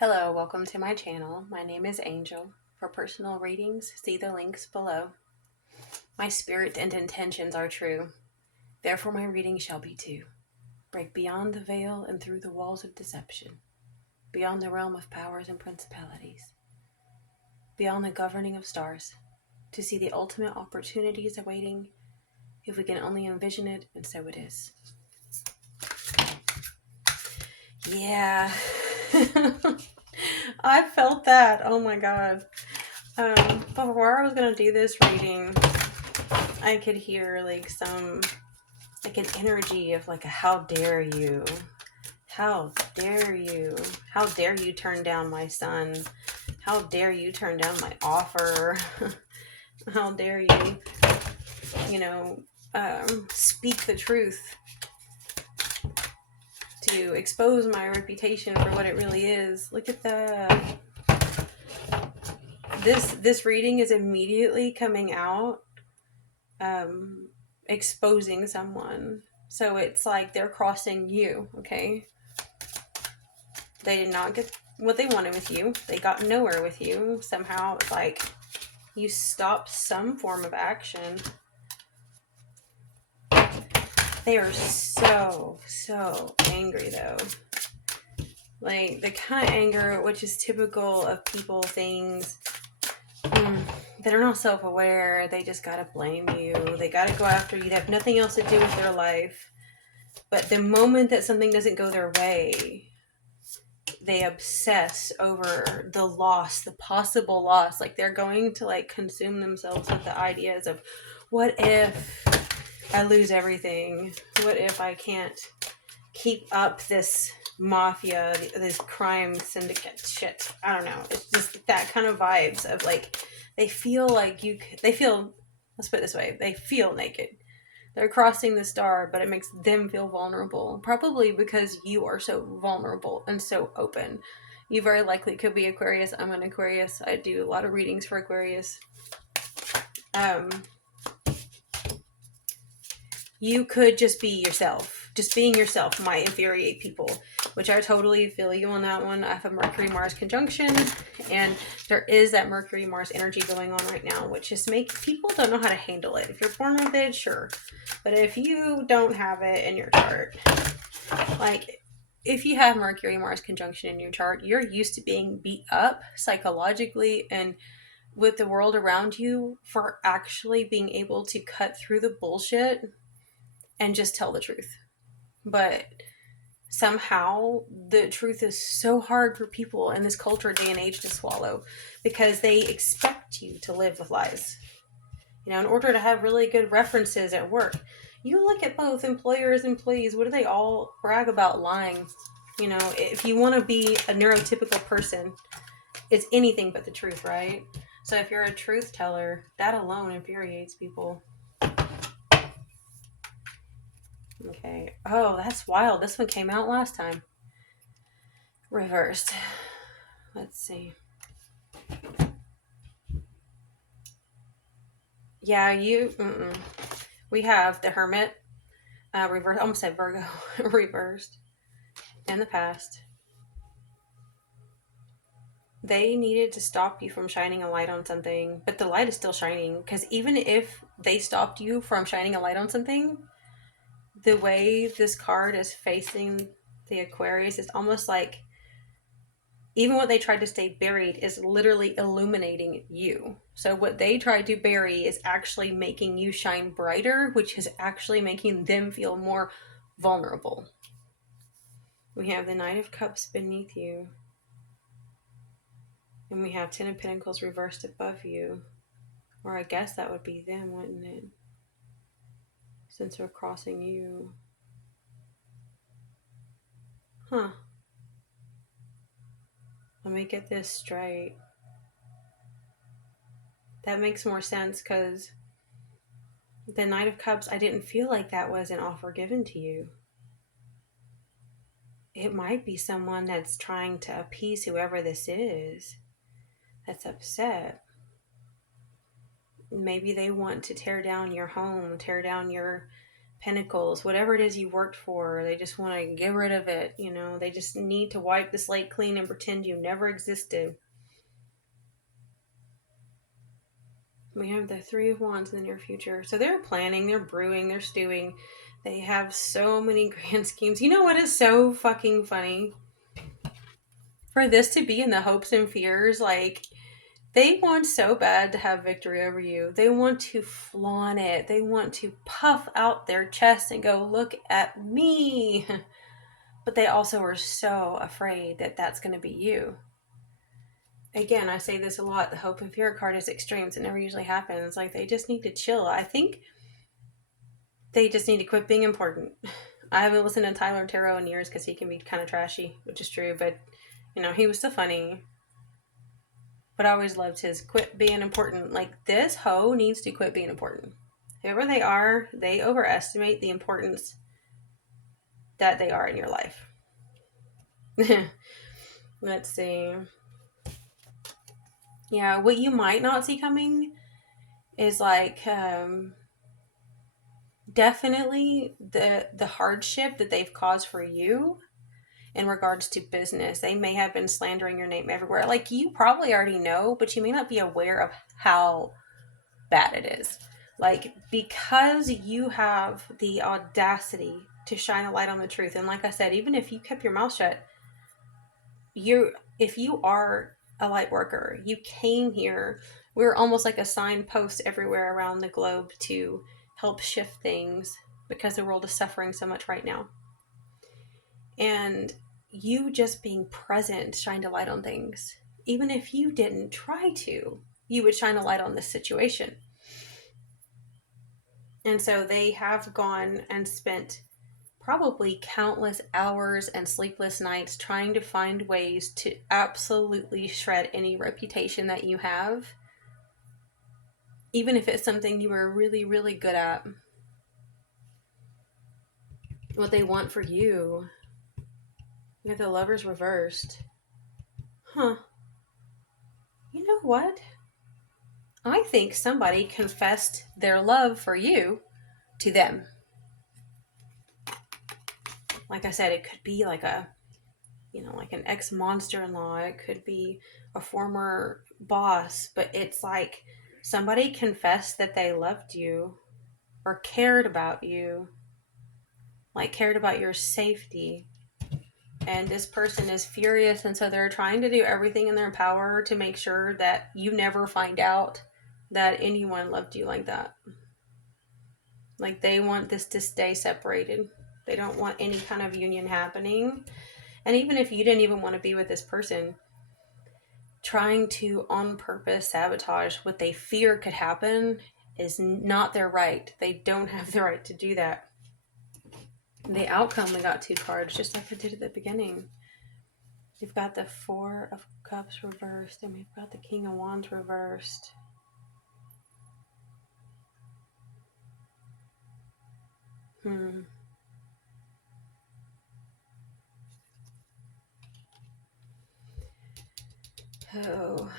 Hello, welcome to my channel. My name is Angel. For personal readings, see the links below. My spirit and intentions are true. Therefore my reading shall be too. Break beyond the veil and through the walls of deception. Beyond the realm of powers and principalities. Beyond the governing of stars. To see the ultimate opportunities awaiting, if we can only envision it, and so it is. Yeah. I felt that. Oh my god. Before I was gonna do this reading, I could hear like an energy of like a how dare you, how dare you, how dare you turn down my son, how dare you turn down my offer, how dare you, speak the truth to expose my reputation for what it really is. Look at that. This reading is immediately coming out, exposing someone. So it's like they're crossing you, okay? They did not get what they wanted with you. They got nowhere with you. Somehow it's like you stopped some form of action. They are so angry though. Like the kind of anger which is typical of people, things that are not self-aware. They just gotta blame you. They gotta go after you. They have nothing else to do with their life. But the moment that something doesn't go their way, they obsess over the loss, the possible loss. Like they're going to like consume themselves with the ideas of, what if I lose everything? What if I can't keep up this mafia, this crime syndicate shit? I don't know. It's just that kind of vibes of like, they feel, let's put it this way, they feel naked. They're crossing the star, but it makes them feel vulnerable. Probably because you are so vulnerable and so open. You very likely could be Aquarius. I'm an Aquarius. I do a lot of readings for Aquarius. You could just be yourself. Just being yourself might infuriate people, which I totally feel you on that one. I have a Mercury-Mars conjunction, and there is that Mercury-Mars energy going on right now, which just makes people don't know how to handle it. If you're born with it, sure. But if you don't have it in your chart, like if you have Mercury-Mars conjunction in your chart, you're used to being beat up psychologically and with the world around you for actually being able to cut through the bullshit and just tell the truth. But somehow the truth is so hard for people in this culture day and age to swallow because they expect you to live with lies. In order to have really good references at work, you look at both employers and employees. What do they all brag about? Lying. If you want to be a neurotypical person, it's anything but the truth, right? So if you're a truth teller, that alone infuriates people. Okay. Oh, that's wild. This one came out last time. Reversed. Let's see. Yeah, we have the Hermit, reversed. I almost said Virgo, reversed. In the past, they needed to stop you from shining a light on something, but the light is still shining. Because even if they stopped you from shining a light on something, the way this card is facing the Aquarius is almost like even what they tried to stay buried is literally illuminating you. So what they tried to bury is actually making you shine brighter, which is actually making them feel more vulnerable. We have the Knight of Cups beneath you. And we have Ten of Pentacles reversed above you. Or I guess that would be them, wouldn't it? Since we're crossing you. Huh. Let me get this straight. That makes more sense because the Knight of Cups, I didn't feel like that was an offer given to you. It might be someone that's trying to appease whoever this is that's upset. Maybe they want to tear down your home, tear down your Pentacles, whatever it is you worked for, they just want to get rid of it. You know, they just need to wipe the slate clean and pretend you never existed. We have the Three of Wands in the near future. So they're planning, they're brewing, they're stewing. They have so many grand schemes. You know what is so fucking funny? For this to be in the hopes and fears, like, they want so bad to have victory over you. They want to flaunt it. They want to puff out their chest and go, look at me. But they also are so afraid that that's going to be you. Again, I say this a lot. The hope and fear card is extremes. It never usually happens. Like, they just need to chill. I think they just need to quit being important. I haven't listened to Tyler Tarot in years because he can be kind of trashy, which is true. But, you know, he was still funny. But I always loved his quit being important. Like, this hoe needs to quit being important. Whoever they are, they overestimate the importance that they are in your life. Let's see. Yeah, what you might not see coming is like definitely the hardship that they've caused for you in regards to business. They may have been slandering your name everywhere. Like, you probably already know, but you may not be aware of how bad it is. Like, because you have the audacity to shine a light on the truth. And like I said, even if you kept your mouth shut, if you are a light worker, you came here. We're almost like a signpost everywhere around the globe to help shift things because the world is suffering so much right now. And you just being present shined a light on things. Even if you didn't try to, you would shine a light on this situation. And so they have gone and spent probably countless hours and sleepless nights trying to find ways to absolutely shred any reputation that you have, even if it's something you were really, really good at. What they want for you, you have the Lovers reversed. Huh. You know what? I think somebody confessed their love for you to them. Like I said, it could be like like an ex-monster-in-law. It could be a former boss, but it's like somebody confessed that they loved you or cared about you, like cared about your safety. And this person is furious, and so they're trying to do everything in their power to make sure that you never find out that anyone loved you like that. Like, they want this to stay separated. They don't want any kind of union happening. And even if you didn't even want to be with this person, trying to on purpose sabotage what they fear could happen is not their right. They don't have the right to do that. The outcome, we got 2 cards, just like I did at the beginning. We've got the Four of Cups reversed, and we've got the King of Wands reversed. Oh.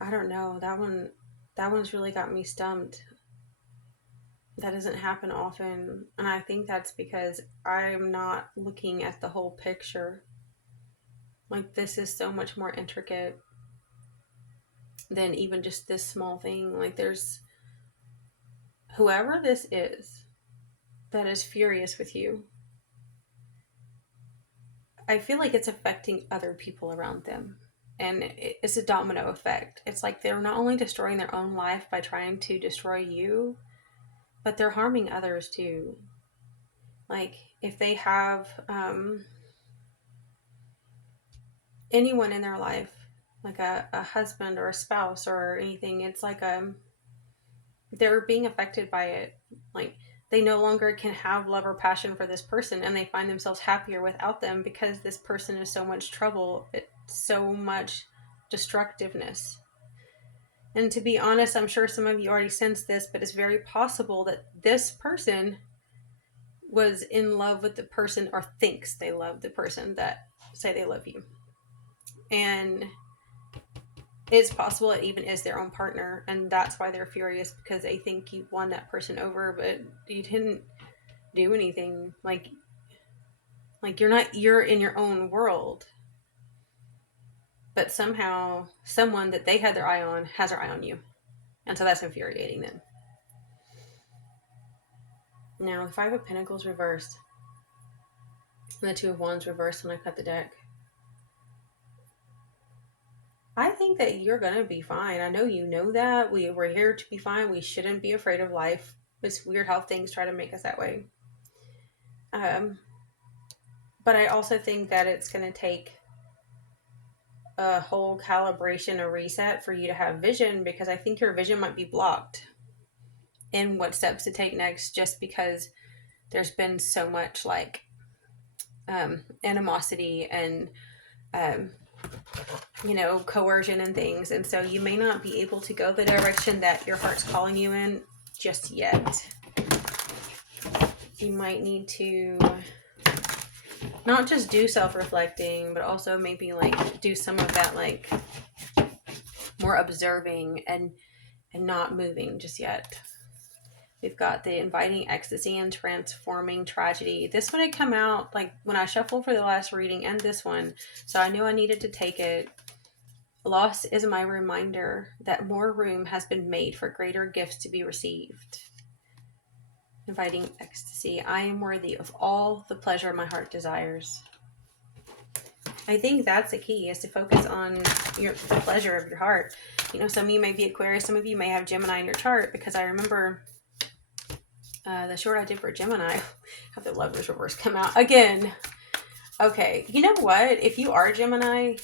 I don't know. That one's really got me stumped. That doesn't happen often. And I think that's because I'm not looking at the whole picture. Like, this is so much more intricate than even just this small thing. Like, there's whoever this is that is furious with you. I feel like it's affecting other people around them. And it's a domino effect. It's like they're not only destroying their own life by trying to destroy you, but they're harming others too. Like, if they have anyone in their life, like a husband or a spouse or anything, it's like they're being affected by it. Like, they no longer can have love or passion for this person, and they find themselves happier without them because this person is so much trouble. It's so much destructiveness. And to be honest, I'm sure some of you already sensed this, but it's very possible that this person was in love with the person, or thinks they love the person that say they love you. And it's possible it even is their own partner, and that's why they're furious, because they think you won that person over, but you didn't do anything. Like you're in your own world, but somehow someone that they had their eye on has their eye on you, and so that's infuriating them. Now the Five of Pentacles reversed and the Two of Wands reversed when I cut the deck. I think that you're gonna be fine. I know you know that. We're here to be fine. We shouldn't be afraid of life. It's weird how things try to make us that way. But I also think that it's gonna take a whole calibration, a reset for you to have vision, because I think your vision might be blocked in what steps to take next, just because there's been so much like animosity and coercion and things, and so you may not be able to go the direction that your heart's calling you in just yet. You might need to not just do self-reflecting, but also maybe like do some of that like more observing and not moving just yet. We've got the Inviting Ecstasy and Transforming Tragedy. This one had come out like when I shuffled for the last reading and this one, so I knew I needed to take it. Loss is my reminder that more room has been made for greater gifts to be received. Inviting Ecstasy. I am worthy of all the pleasure my heart desires. I think that's the key, is to focus on the pleasure of your heart. Some of you may be Aquarius, some of you may have Gemini in your chart, because I remember the short I did for Gemini, have the Lovers reverse come out again. Okay, you know what? If you are Gemini,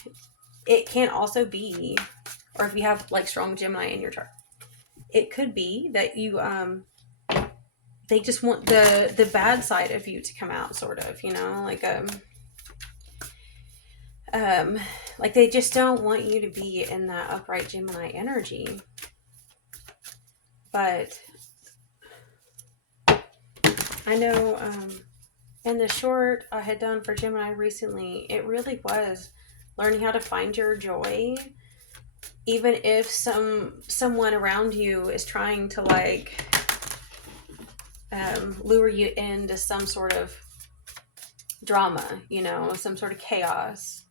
it can also be, or if you have like strong Gemini in your chart, it could be that you they just want the bad side of you to come out, sort of, like they just don't want you to be in that upright Gemini energy. But I know in the short I had done for Gemini recently, it really was learning how to find your joy, even if someone around you is trying to like lure you into some sort of drama, some sort of chaos.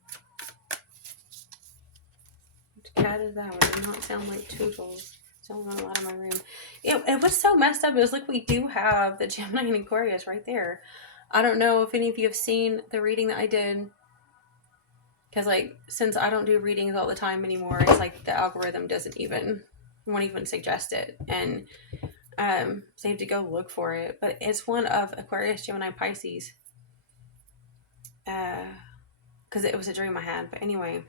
Which cat is that one? Does not sound like Tootles. Sounds a lot in my room. It was so messed up. It was like we do have the Gemini and Aquarius right there. I don't know if any of you have seen the reading that I did, because like since I don't do readings all the time anymore, it's like the algorithm won't even suggest it, and so you have to go look for it. But it's one of Aquarius, Gemini, Pisces, because it was a dream I had. But anyway,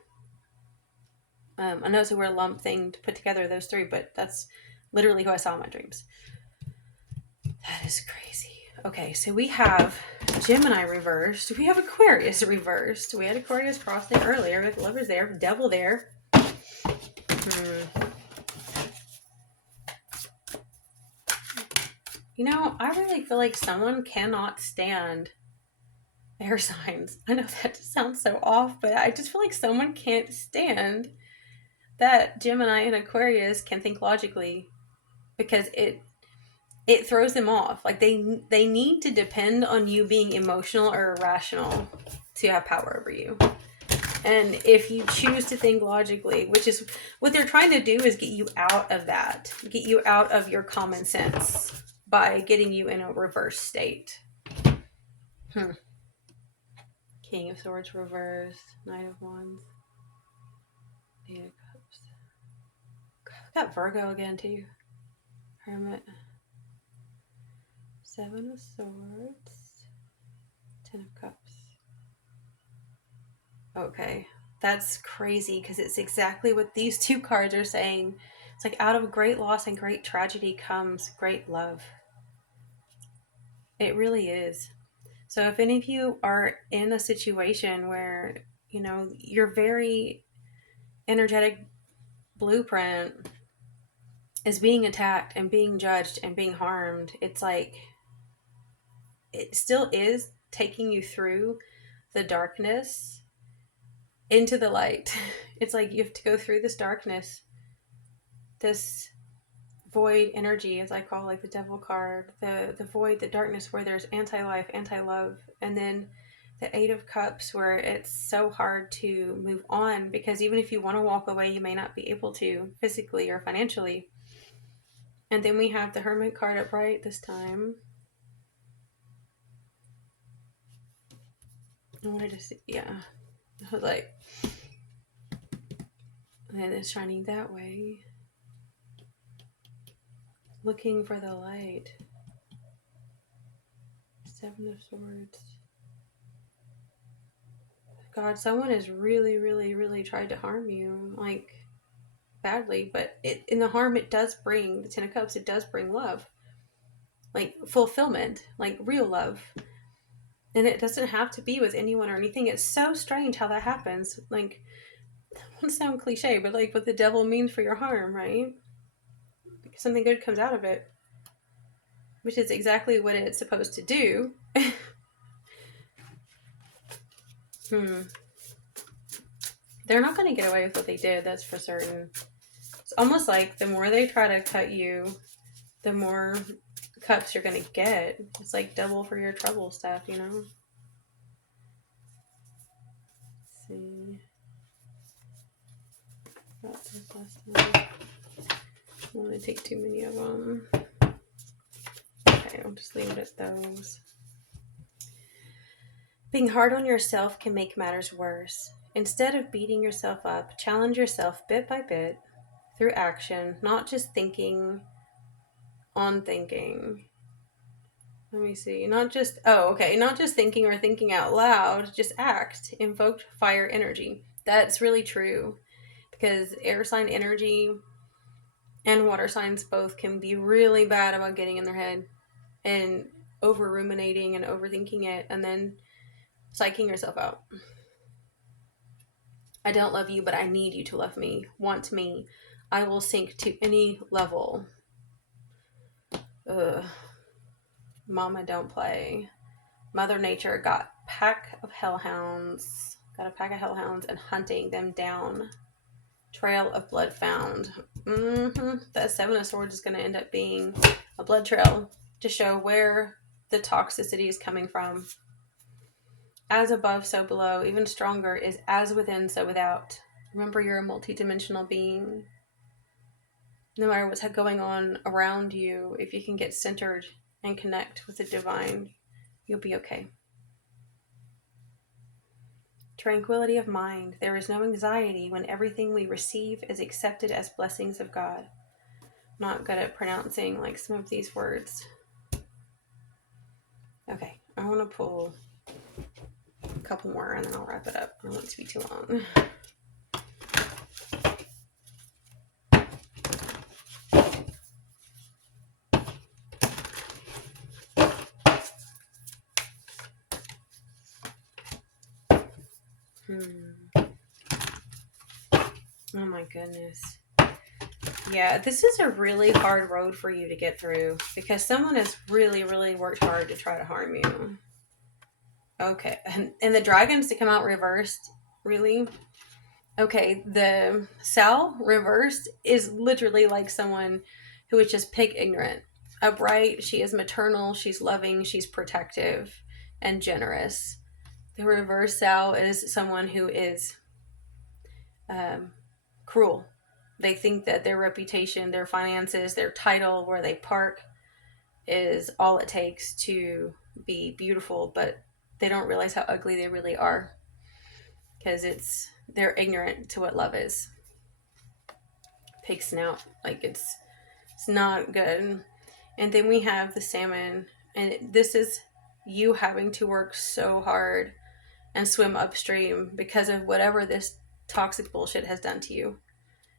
I know it's a weird lump thing to put together those three, but that's literally who I saw in my dreams. That is crazy. Okay, so we have Gemini reversed. We have Aquarius reversed. We had Aquarius crossing earlier with Lovers there, Devil there. I really feel like someone cannot stand air signs. I know that just sounds so off, but I just feel like someone can't stand that Gemini and Aquarius can think logically, because it throws them off. Like they need to depend on you being emotional or irrational to have power over you. And if you choose to think logically, which is what they're trying to do, is get you out of that, get you out of your common sense by getting you in a reverse state. King of Swords reversed, Knight of Wands, Eight of Cups. Got Virgo again too. Hermit. Seven of Swords, Ten of Cups. Okay, that's crazy, because it's exactly what these two cards are saying. It's like, out of great loss and great tragedy comes great love. It really is. So if any of you are in a situation where, your very energetic blueprint is being attacked and being judged and being harmed, it's like it still is taking you through the darkness, into the light. It's like you have to go through this darkness, this void energy, as I call like the devil card, the void, the darkness where there's anti-life, anti-love, and then the Eight of Cups where it's so hard to move on because even if you want to walk away, you may not be able to physically or financially. And then we have the Hermit card upright this time. I wanted to see, yeah. I was like, and then it's shining that way. Looking for the light. Seven of Swords. God, someone has really, really, really tried to harm you, like, badly, but in the harm it does bring, the Ten of Cups, it does bring love. Like, fulfillment, like, real love. And it doesn't have to be with anyone or anything. It's so strange how that happens. Like, that won't sound cliche, but like what the devil means for your harm, right? Something good comes out of it, which is exactly what it's supposed to do. They're not going to get away with what they did, that's for certain. It's almost like the more they try to cut you, the more cups you're going to get. It's like double for your trouble stuff, you know? Let's see. Got this last one. I don't want to take too many of them. Okay, I'll just leave it at those. Being hard on yourself can make matters worse. Instead of beating yourself up, challenge yourself bit by bit through action, not just thinking on thinking. Let me see. Not just thinking or thinking out loud, just act. Invoked fire energy. That's really true because air sign energy and water signs both can be really bad about getting in their head and over ruminating and overthinking it and then psyching yourself out. I don't love you, but I need you to love me. Want me. I will sink to any level. Ugh. Mama, don't play. Mother Nature got a pack of hellhounds and hunting them down. Trail of blood found. That Seven of Swords is going to end up being a blood trail to show where the toxicity is coming from. As above, so below. Even stronger is as within, so without. Remember, you're a multidimensional being. No matter what's going on around you, if you can get centered and connect with the divine, you'll be okay. Tranquility of mind. There is no anxiety when everything we receive is accepted as blessings of God. Not good at pronouncing like some of these words. Okay, I want to pull a couple more and then I'll wrap it up. I don't want it to be too long. Oh my goodness. Yeah, this is a really hard road for you to get through because someone has really, really worked hard to try to harm you. Okay, and the dragons to come out reversed, really? Okay, the Sal reversed is literally like someone who is just pig ignorant. Upright, she is maternal, she's loving, she's protective, and generous. The reverse Sal is someone who is cruel. They think that their reputation, their finances, their title, where they park is all it takes to be beautiful, but they don't realize how ugly they really are because they're ignorant to what love is. Pig snout, like it's not good. And then we have the Salmon, and this is you having to work so hard and swim upstream because of whatever this toxic bullshit has done to you.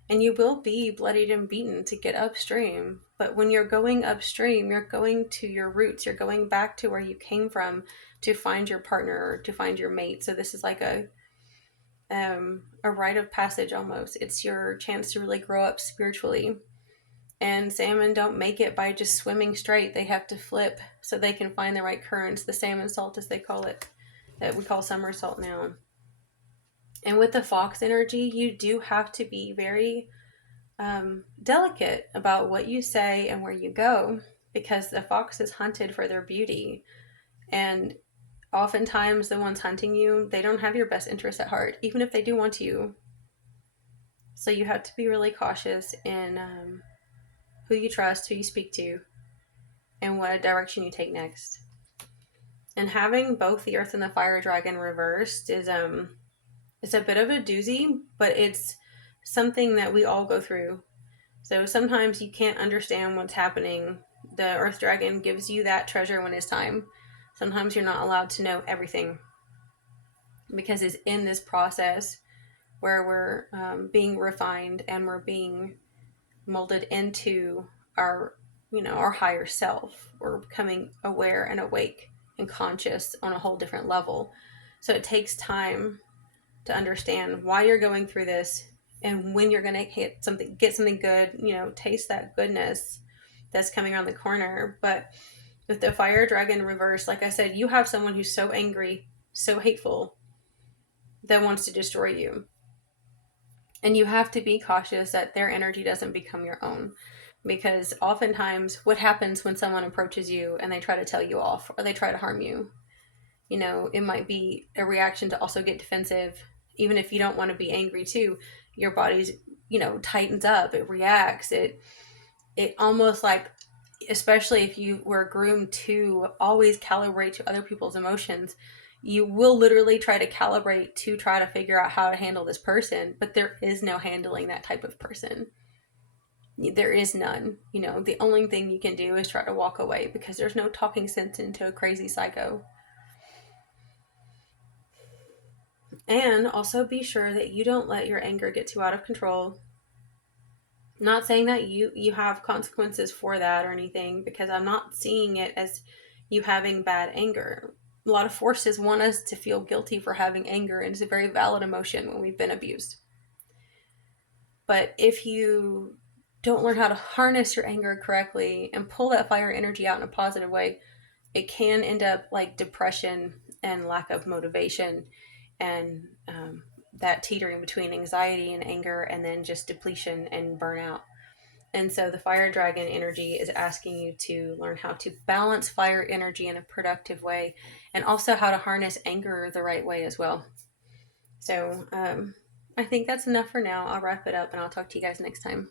And you will be bloodied and beaten to get upstream. But when you're going upstream, you're going to your roots. You're going back to where you came from to find your partner, to find your mate. So this is like a rite of passage almost. It's your chance to really grow up spiritually. And salmon don't make it by just swimming straight. They have to flip so they can find the right currents. The salmon salt, as they call it, that we call summer salt now. And with the fox energy, you do have to be very delicate about what you say and where you go, because the fox is hunted for their beauty. And oftentimes, the ones hunting you, they don't have your best interest at heart, even if they do want you. So you have to be really cautious in who you trust, who you speak to, and what direction you take next. And having both the earth and the fire dragon reversed is it's a bit of a doozy, but it's something that we all go through. So sometimes you can't understand what's happening. The earth dragon gives you that treasure when it's time. Sometimes you're not allowed to know everything, because it's in this process where we're being refined and we're being molded into our, our higher self. We're becoming aware and awake and conscious on a whole different level. So it takes time to understand why you're going through this, and when you're going to get something good, taste that goodness that's coming around the corner. But with the fire dragon reverse, like I said, you have someone who's so angry, so hateful, that wants to destroy you. And you have to be cautious that their energy doesn't become your own. Because oftentimes, what happens when someone approaches you and they try to tell you off or they try to harm you? It might be a reaction to also get defensive. Even if you don't want to be angry too, your body's, tightens up, it reacts. It almost like, especially if you were groomed to always calibrate to other people's emotions, you will literally try to calibrate to try to figure out how to handle this person, but there is no handling that type of person. There is none. The only thing you can do is try to walk away, because there's no talking sense into a crazy psycho. And also be sure that you don't let your anger get too out of control. Not saying that you have consequences for that or anything, because I'm not seeing it as you having bad anger. A lot of forces want us to feel guilty for having anger, and it's a very valid emotion when we've been abused. But if you don't learn how to harness your anger correctly and pull that fire energy out in a positive way, it can end up like depression and lack of motivation, and that teetering between anxiety and anger, and then just depletion and burnout. And so the fire dragon energy is asking you to learn how to balance fire energy in a productive way, and also how to harness anger the right way as well. So I think that's enough for now. I'll wrap it up and I'll talk to you guys next time.